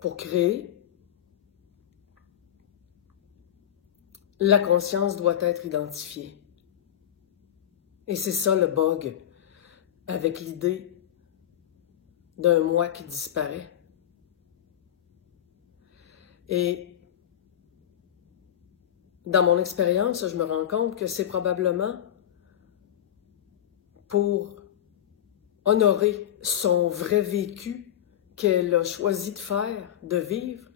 pour créer, la conscience doit être identifiée. Et c'est ça le bug avec l'idée d'un moi qui disparaît. Et dans mon expérience, je me rends compte que c'est probablement pour honorer son vrai vécu qu'elle a choisi de faire, de vivre,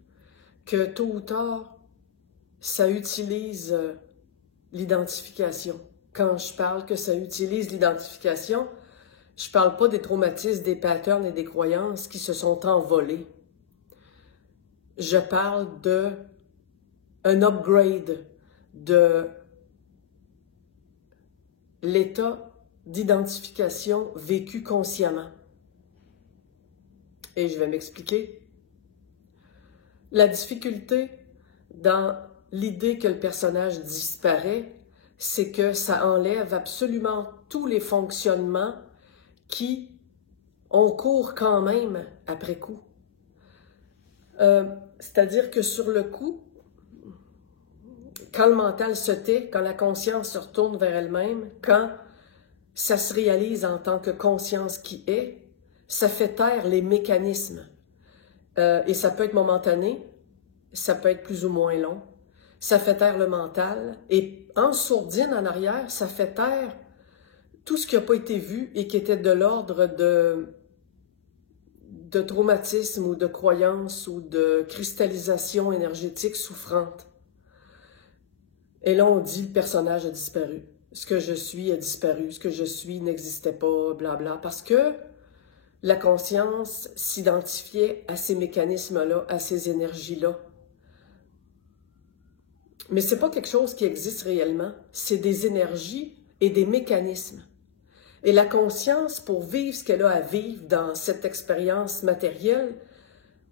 que tôt ou tard, ça utilise l'identification. Quand je parle que ça utilise l'identification, je ne parle pas des traumatismes, des patterns et des croyances qui se sont envolés. Je parle d'un upgrade de l'état d'identification vécu consciemment. Et je vais m'expliquer. La difficulté dans l'idée que le personnage disparaît, c'est que ça enlève absolument tous les fonctionnements qui ont cours quand même après coup. C'est-à-dire que sur le coup, quand le mental se tait, quand la conscience se retourne vers elle-même, quand ça se réalise en tant que conscience qui est, ça fait taire les mécanismes. Et ça peut être momentané, ça peut être plus ou moins long. Ça fait taire le mental. Et en sourdine, en arrière, ça fait taire tout ce qui n'a pas été vu et qui était de l'ordre de traumatisme ou de croyance ou de cristallisation énergétique souffrante. Et là, on dit le personnage a disparu. Ce que je suis a disparu. Ce que je suis n'existait pas, blabla. Parce que la conscience s'identifiait à ces mécanismes-là, à ces énergies-là. Mais ce n'est pas quelque chose qui existe réellement. C'est des énergies et des mécanismes. Et la conscience, pour vivre ce qu'elle a à vivre dans cette expérience matérielle,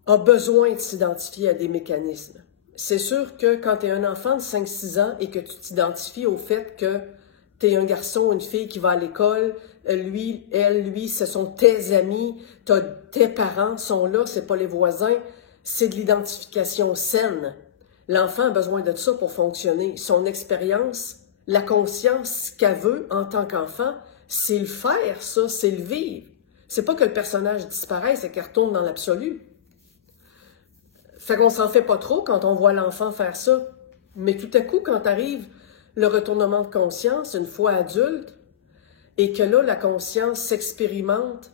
a besoin de s'identifier à des mécanismes. C'est sûr que quand tu es un enfant de 5-6 ans et que tu t'identifies au fait que tu es un garçon ou une fille qui va à l'école, lui, elle, lui, ce sont tes amis, tes parents sont là, c'est pas les voisins, c'est de l'identification saine. L'enfant a besoin de ça pour fonctionner. Son expérience, la conscience, ce qu'elle veut en tant qu'enfant, c'est le faire, ça, c'est le vivre. C'est pas que le personnage disparaisse et qu'il retourne dans l'absolu. Fait qu'on s'en fait pas trop quand on voit l'enfant faire ça. Mais tout à coup, quand arrive le retournement de conscience, une fois adulte, et que là, la conscience s'expérimente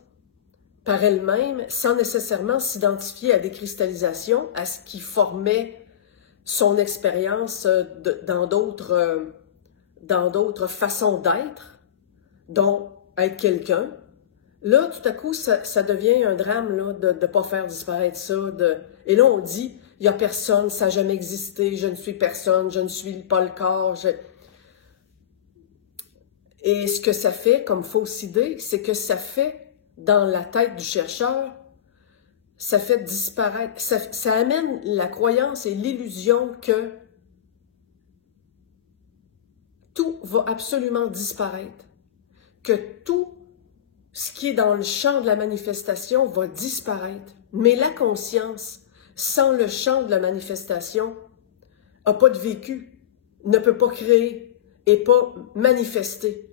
par elle-même, sans nécessairement s'identifier à des cristallisations, à ce qui formait son expérience dans d'autres façons d'être, dont être quelqu'un. Là, tout à coup, ça devient un drame là, de ne pas faire disparaître ça. Et là, on dit, il n'y a personne, ça n'a jamais existé, je ne suis personne, je ne suis pas le corps. Et ce que ça fait comme fausse idée, c'est que ça fait, dans la tête du chercheur, ça fait disparaître, ça amène la croyance et l'illusion que tout va absolument disparaître, que tout ce qui est dans le champ de la manifestation va disparaître. Mais la conscience, sans le champ de la manifestation, n'a pas de vécu, ne peut pas créer et pas manifester.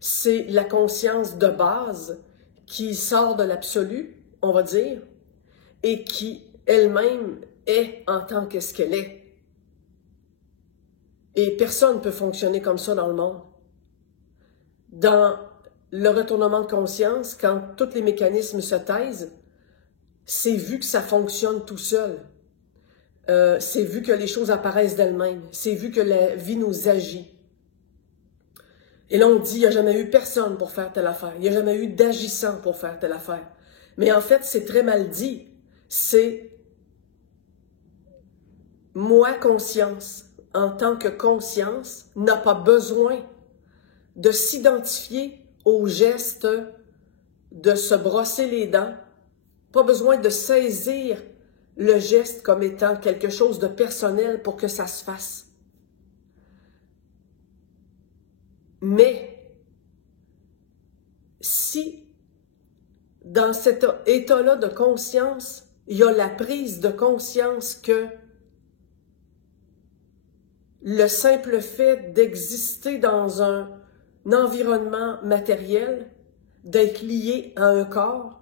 C'est la conscience de base qui sort de l'absolu, on va dire, et qui elle-même est en tant que ce qu'elle est. Et personne ne peut fonctionner comme ça dans le monde. Dans le retournement de conscience, quand tous les mécanismes se taisent, c'est vu que ça fonctionne tout seul. C'est vu que les choses apparaissent d'elles-mêmes. C'est vu que la vie nous agit. Et là, on dit, il n'y a jamais eu personne pour faire telle affaire. Il n'y a jamais eu d'agissant pour faire telle affaire. Mais en fait, c'est très mal dit. C'est moi, conscience, en tant que conscience, n'a pas besoin de s'identifier au geste de se brosser les dents, pas besoin de saisir le geste comme étant quelque chose de personnel pour que ça se fasse. Mais si dans cet état-là de conscience, il y a la prise de conscience que le simple fait d'exister dans un environnement matériel, d'être lié à un corps,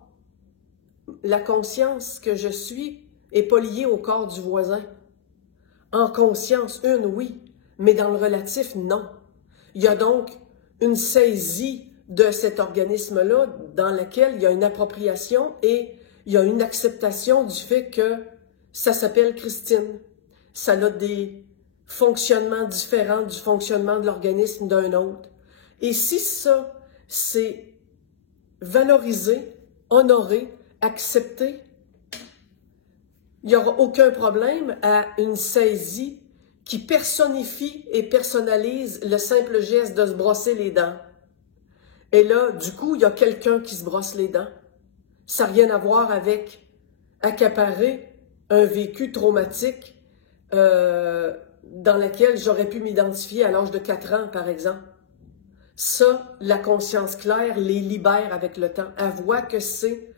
la conscience que je suis n'est pas liée au corps du voisin. En conscience, oui, mais dans le relatif, non. Il y a donc une saisie de cet organisme-là dans laquelle il y a une appropriation et il y a une acceptation du fait que ça s'appelle Christine. Ça a des fonctionnements différents du fonctionnement de l'organisme d'un autre. Et si ça, c'est valorisé, honoré, accepté, il n'y aura aucun problème à une saisie qui personnifie et personnalise le simple geste de se brosser les dents. Et là, du coup, il y a quelqu'un qui se brosse les dents. Ça n'a rien à voir avec accaparer un vécu traumatique dans lequel j'aurais pu m'identifier à l'âge de 4 ans, par exemple. Ça, la conscience claire les libère avec le temps. Elle voit que c'est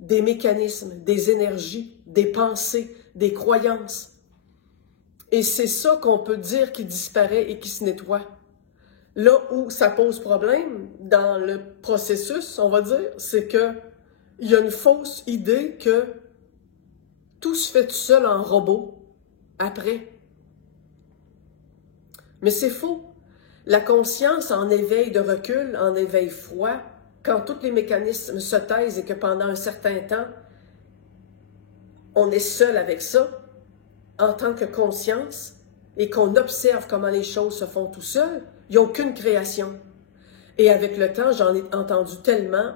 des mécanismes, des énergies, des pensées, des croyances. Et c'est ça qu'on peut dire qui disparaît et qui se nettoie. Là où ça pose problème dans le processus, on va dire, c'est que il y a une fausse idée que tout se fait tout seul en robot après. Mais c'est faux. La conscience en éveil de recul, en éveil froid, quand tous les mécanismes se taisent et que pendant un certain temps, on est seul avec ça, en tant que conscience, et qu'on observe comment les choses se font tout seul, il n'y a aucune création. Et avec le temps, j'en ai entendu tellement,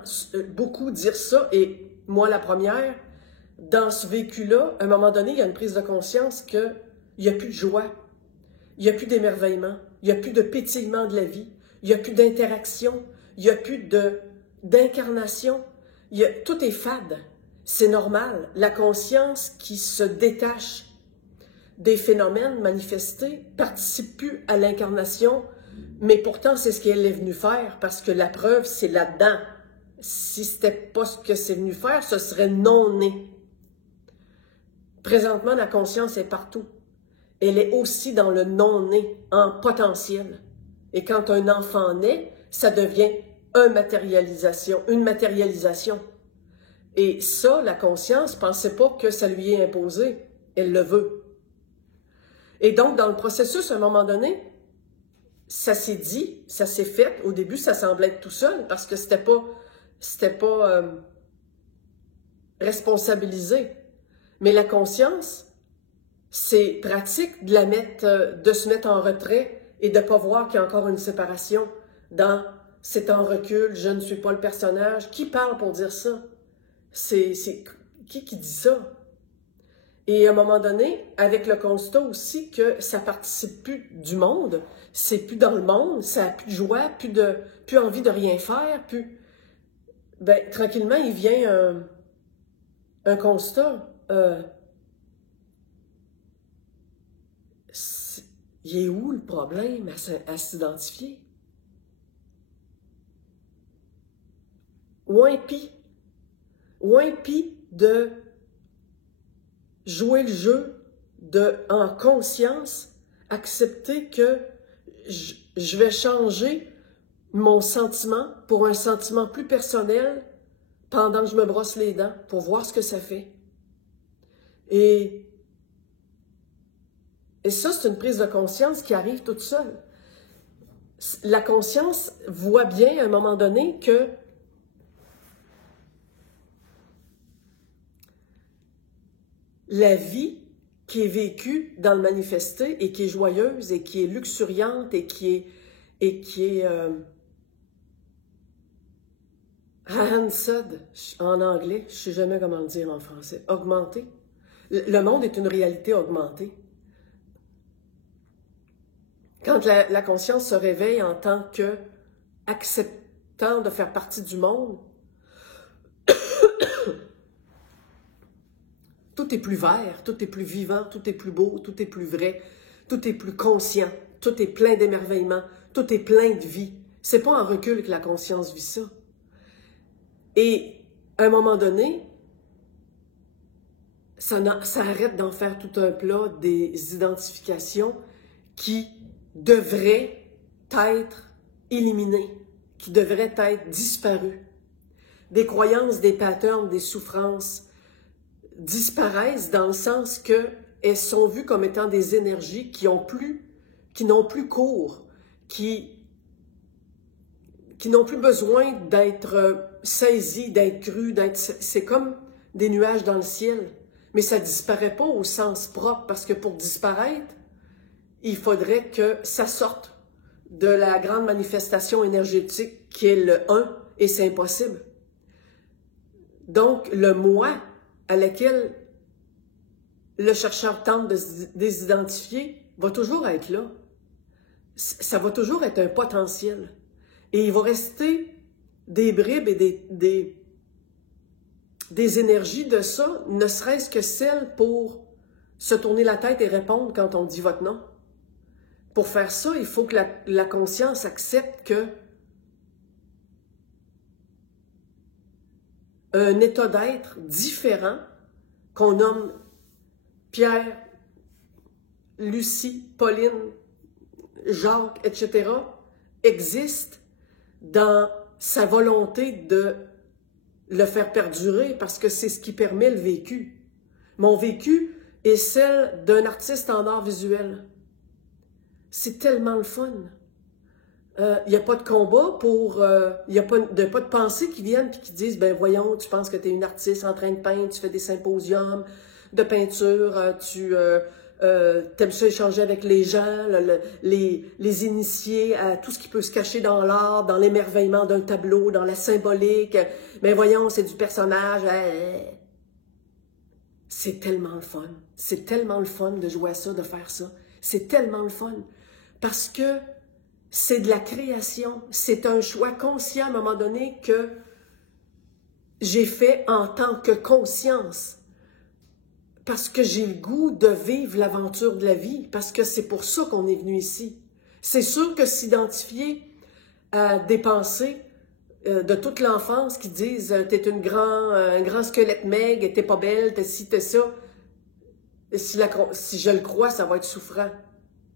beaucoup dire ça, et moi la première, dans ce vécu-là, à un moment donné, il y a une prise de conscience qu'il n'y a plus de joie, il n'y a plus d'émerveillement, il n'y a plus de pétillement de la vie, il n'y a plus d'interaction, il n'y a plus d'incarnation, tout est fade. C'est normal. La conscience qui se détache des phénomènes manifestés participe plus à l'incarnation, mais pourtant c'est ce qu'elle est venue faire, parce que la preuve, c'est là-dedans. Si c'était pas ce que c'est venu faire, ce serait non né. Présentement, la conscience est partout. Elle est aussi dans le non-né, en potentiel. Et quand un enfant naît, ça devient une matérialisation. Et ça, la conscience, pensait pas que ça lui est imposé. Elle le veut. Et donc, dans le processus, à un moment donné, ça s'est dit, ça s'est fait. Au début, ça semblait être tout seul parce que c'était pas responsabilisé. Mais la conscience, c'est pratique de de se mettre en retrait et de ne pas voir qu'il y a encore une séparation dans « c'est en recul, je ne suis pas le personnage ». Qui parle pour dire ça? C'est qui dit ça? Et à un moment donné, avec le constat aussi que ça participe plus du monde, c'est plus dans le monde, ça n'a plus de joie, plus envie de rien faire, ben, tranquillement, il vient un constat. Il est où le problème à s'identifier? Ou un pis de jouer le jeu en conscience, accepter que je vais changer mon sentiment pour un sentiment plus personnel pendant que je me brosse les dents pour voir ce que ça fait. Et ça, c'est une prise de conscience qui arrive toute seule. La conscience voit bien à un moment donné que la vie qui est vécue dans le manifesté et qui est joyeuse et qui est luxuriante et qui est enhanced en anglais, je ne sais jamais comment le dire en français, augmentée. Le monde est une réalité augmentée. Quand la conscience se réveille en tant que acceptant de faire partie du monde, tout est plus vert, tout est plus vivant, tout est plus beau, tout est plus vrai, tout est plus conscient, tout est plein d'émerveillement, tout est plein de vie. C'est pas en recul que la conscience vit ça. Et à un moment donné, ça arrête d'en faire tout un plat des identifications qui devraient être éliminées, qui devraient être disparues. Des croyances, des patterns, des souffrances disparaissent dans le sens qu'elles sont vues comme étant des énergies qui n'ont plus cours, qui n'ont plus besoin d'être saisies, d'être crues, c'est comme des nuages dans le ciel. Mais ça ne disparaît pas au sens propre, parce que pour disparaître, il faudrait que ça sorte de la grande manifestation énergétique qui est le un, et c'est impossible. Donc, le moi à laquelle le chercheur tente de se désidentifier va toujours être là. Ça va toujours être un potentiel. Et il va rester des bribes et des énergies de ça, ne serait-ce que celles pour se tourner la tête et répondre quand on dit votre nom. Pour faire ça, il faut que la conscience accepte que un état d'être différent, qu'on nomme Pierre, Lucie, Pauline, Jacques, etc., existe dans sa volonté de le faire perdurer parce que c'est ce qui permet le vécu. Mon vécu est celle d'un artiste en art visuel. C'est tellement le fun. Il n'y a pas de combat il n'y a pas de pensée qui viennent et qui disent, ben voyons, tu penses que tu es une artiste en train de peindre, tu fais des symposiums de peinture, tu aimes ça échanger avec les gens, les initier à tout ce qui peut se cacher dans l'art, dans l'émerveillement d'un tableau, dans la symbolique. Ben voyons, c'est du personnage. C'est tellement le fun. C'est tellement le fun de jouer à ça, de faire ça. C'est tellement le fun. Parce que c'est de la création. C'est un choix conscient à un moment donné que j'ai fait en tant que conscience. Parce que j'ai le goût de vivre l'aventure de la vie. Parce que c'est pour ça qu'on est venu ici. C'est sûr que s'identifier à des pensées de toute l'enfance qui disent « t'es un grand squelette maigre, t'es pas belle, t'es ci, t'es ça », si je le crois, ça va être souffrant.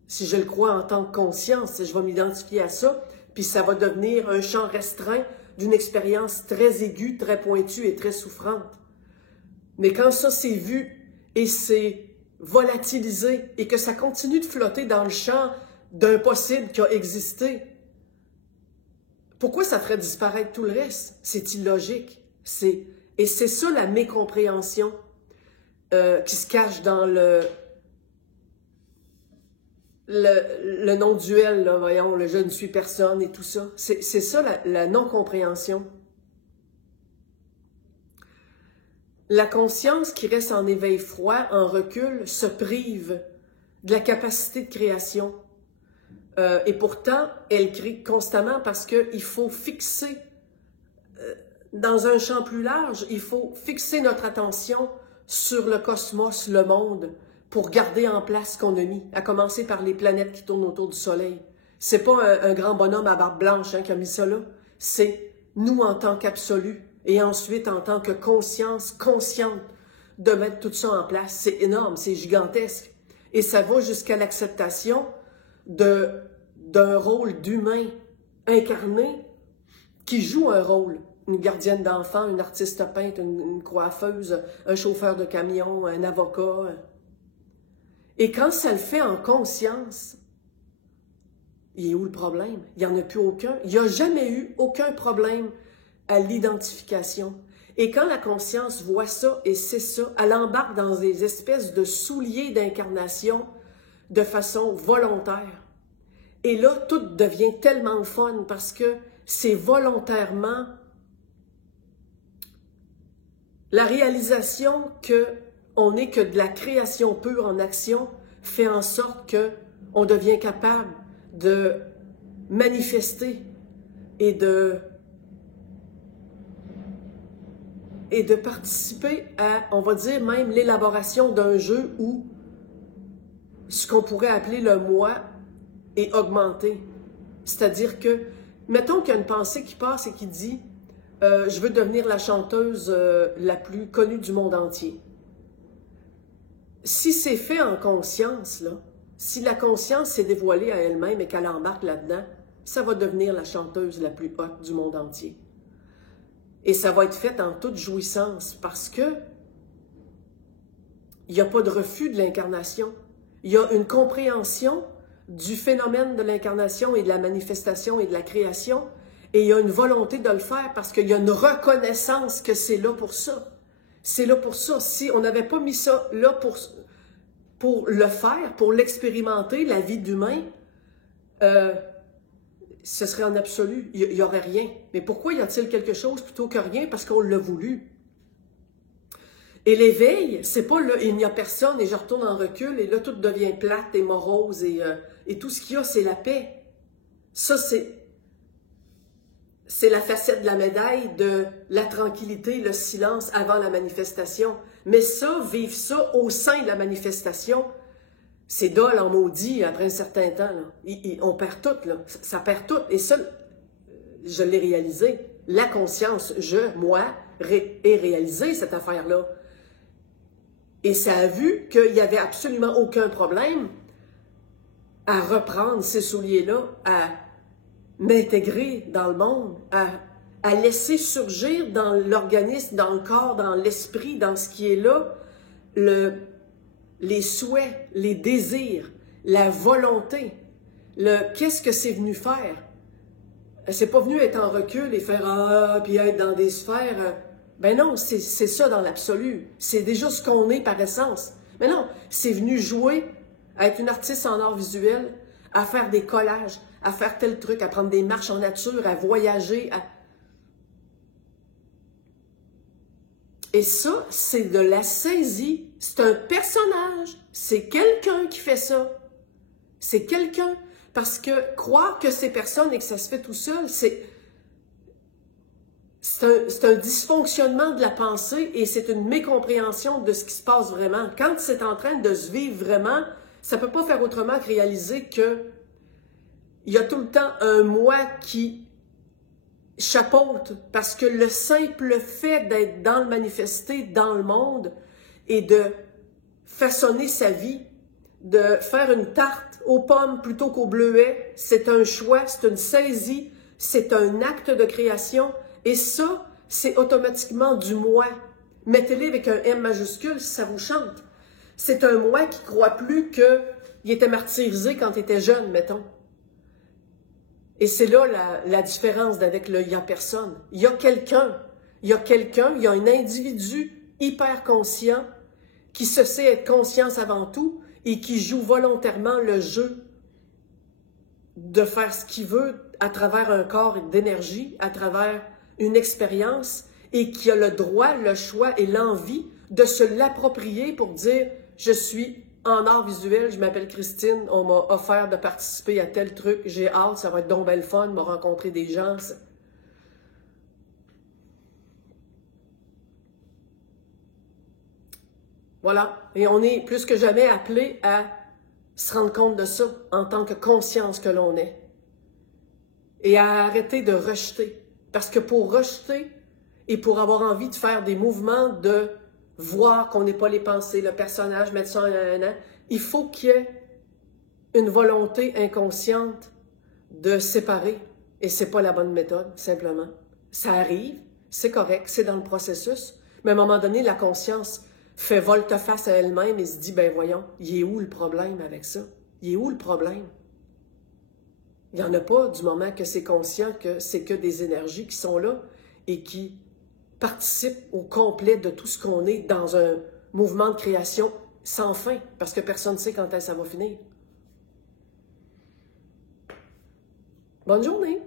Si je le crois en tant que conscience, je vais m'identifier à ça, puis ça va devenir un champ restreint d'une expérience très aiguë, très pointue et très souffrante. Mais quand ça c'est vu et c'est volatilisé et que ça continue de flotter dans le champ d'un possible qui a existé, pourquoi ça ferait disparaître tout le reste? C'est illogique. Et c'est ça la mécompréhension qui se cache dans le non-duel, là, voyons, le « je ne suis personne » et tout ça. C'est ça la non-compréhension. La conscience qui reste en éveil froid, en recul, se prive de la capacité de création. Et pourtant, elle crée constamment parce qu'il faut fixer, dans un champ plus large, il faut fixer notre attention sur le cosmos, le monde, pour garder en place ce qu'on a mis, à commencer par les planètes qui tournent autour du Soleil. C'est pas un grand bonhomme à barbe blanche qui a mis ça là, c'est nous en tant qu'absolu, et ensuite en tant que conscience consciente de mettre tout ça en place. C'est énorme, c'est gigantesque. Et ça va jusqu'à l'acceptation d'un rôle d'humain incarné qui joue un rôle. Une gardienne d'enfants, une artiste peintre, une coiffeuse, un chauffeur de camion, un avocat. Et quand ça le fait en conscience, il est où le problème? Il n'y en a plus aucun. Il n'y a jamais eu aucun problème à l'identification. Et quand la conscience voit ça et sait ça, elle embarque dans des espèces de souliers d'incarnation de façon volontaire. Et là, tout devient tellement fun parce que c'est volontairement la réalisation qu'on n'est que de la création pure en action fait en sorte qu'on devient capable de manifester et de participer à, on va dire même, l'élaboration d'un jeu où ce qu'on pourrait appeler le moi est augmenté. C'est-à-dire que, mettons qu'il y a une pensée qui passe et qui dit « je veux devenir la chanteuse la plus connue du monde entier ». si c'est fait en conscience, là, si la conscience s'est dévoilée à elle-même et qu'elle embarque là-dedans, ça va devenir la chanteuse la plus haute du monde entier. Et ça va être fait en toute jouissance parce que il n'y a pas de refus de l'incarnation. Il y a une compréhension du phénomène de l'incarnation et de la manifestation et de la création, et il y a une volonté de le faire parce qu'il y a une reconnaissance que c'est là pour ça. C'est là pour ça. Si on n'avait pas mis ça là pour le faire, pour l'expérimenter, la vie d'humain, ce serait en absolu. Il n'y aurait rien. Mais pourquoi y a-t-il quelque chose plutôt que rien? Parce qu'on l'a voulu. Et l'éveil, c'est pas là, il n'y a personne et je retourne en recul et là tout devient plate et morose et tout ce qu'il y a, c'est la paix. Ça, c'est la facette de la médaille de la tranquillité, le silence avant la manifestation. Mais ça, vivre ça au sein de la manifestation, c'est dole en maudit après un certain temps. Là. On perd tout, là. Ça perd tout. Et ça, je l'ai réalisé. La conscience, moi, ai réalisé cette affaire-là. Et ça a vu qu'il n'y avait absolument aucun problème à reprendre ces souliers-là, à m'intégrer dans le monde, à laisser surgir dans l'organisme, dans le corps, dans l'esprit, dans ce qui est là, les souhaits, les désirs, la volonté, qu'est-ce que c'est venu faire? C'est pas venu être en recul et faire « Ah », puis être dans des sphères... Ben non, c'est ça dans l'absolu. C'est déjà ce qu'on est par essence. Mais non, c'est venu jouer, à être une artiste en art visuel, à faire des collages, à faire tel truc, à prendre des marches en nature, à voyager. Et ça, c'est de la saisie. C'est un personnage. C'est quelqu'un qui fait ça. C'est quelqu'un. Parce que croire que c'est personne et que ça se fait tout seul, c'est un dysfonctionnement de la pensée et c'est une mécompréhension de ce qui se passe vraiment. Quand c'est en train de se vivre vraiment, ça ne peut pas faire autrement que réaliser que il y a tout le temps un moi qui chapeaute parce que le simple fait d'être dans le manifesté, dans le monde et de façonner sa vie, de faire une tarte aux pommes plutôt qu'aux bleuets, c'est un choix, c'est une saisie, c'est un acte de création. Et ça, c'est automatiquement du moi. Mettez-les avec un M majuscule si ça vous chante. C'est un moi qui ne croit plus qu'il était martyrisé quand il était jeune, mettons. Et c'est là la différence avec le « il y a personne ». Il y a quelqu'un, il y a un individu hyper conscient qui se sait être conscience avant tout et qui joue volontairement le jeu de faire ce qu'il veut à travers un corps d'énergie, à travers une expérience et qui a le droit, le choix et l'envie de se l'approprier pour dire « je suis en art visuel, je m'appelle Christine, on m'a offert de participer à tel truc, j'ai hâte, ça va être donc belle fun, m'a rencontré des gens. » Voilà, et on est plus que jamais appelé à se rendre compte de ça en tant que conscience que l'on est et à arrêter de rejeter. Parce que pour rejeter et pour avoir envie de faire des mouvements de voir qu'on n'est pas les pensées, le personnage, mettre ça en un, il faut qu'il y ait une volonté inconsciente de séparer. Et c'est pas la bonne méthode, simplement. Ça arrive, c'est correct, c'est dans le processus, mais à un moment donné, la conscience fait volte-face à elle-même et se dit, ben voyons, il est où le problème avec ça? Il est où le problème? Il n'y en a pas du moment que c'est conscient que c'est que des énergies qui sont là et qui participent au complet de tout ce qu'on est dans un mouvement de création sans fin, parce que personne ne sait quand ça va finir. Bonne journée!